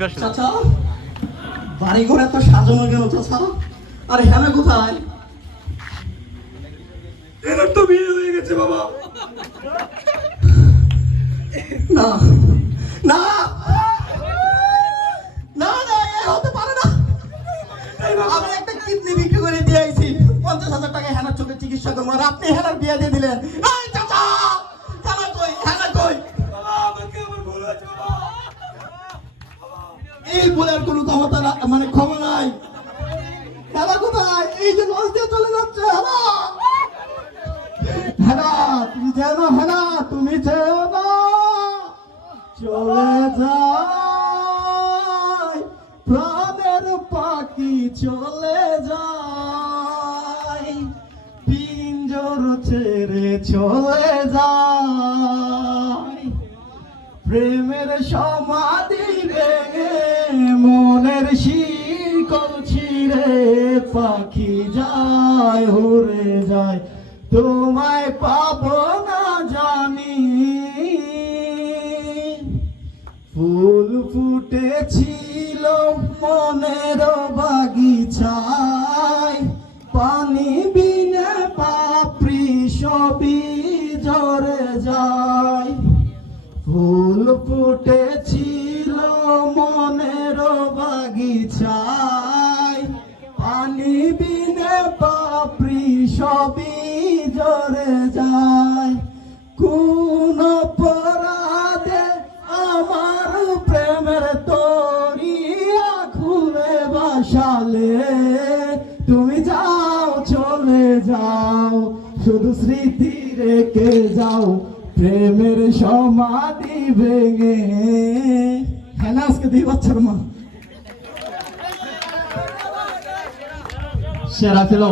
চাচা বাড়ি ঘর এত সাজানো কেন চাচা? আরে হ্যাঁ কোথায়? এর তো বিয়ে হয়ে গেছে বাবা। না না না না, এ হতে পারে না। আমি একটা কিডনি বিক্রি করে দিয়ে আইছি, 50,000 টাকা হেনার চোখে চিকিৎসা করবো, আর আপনি হেনার বিয়ে দিয়ে দিলেন। এই চাচা, হেনা কই, হেনা কই? বাবা আমাকে আমার ভুল হয়েছে বাবা। এই বলার কোনো ক্ষমতা না, মানে ক্ষমা নাই। হেনা কোথায়? এই যে লঞ্চ দিয়ে চলে যাচ্ছে। হেনা, হেনা তুমি যেও না, হেনা তুমি যেও না, চলে যায় প্রাণের পাখি, চলে যায় পিঞ্জর ছেড়ে, চলে যায় প্রেমের সমাধি ভেঙে, মনের শিকল ছিঁড়ে পাখি যায়, উড়ে যায়, তোমায় পাবো না জানি। ফুল ফুটেছিল মনের বাগিচায়, পানি বিনে পাপড়ি সবই ঝরে যায়। ফুল ফুটেছিল মনের বাগিচায়, পানি বিনে পাপড়ি সবই ঝরে যায়। কোন অপরাধে আমার প্রেমের তরিয়া খুলে বাসালে, তুমি যাও চলে যাও, শুধু স্মৃতি রেখে যাও প্রেমের সমাধি ভেঙে। হ্যাঁ না, আজকে 2 বছর মা সেরা ছিল।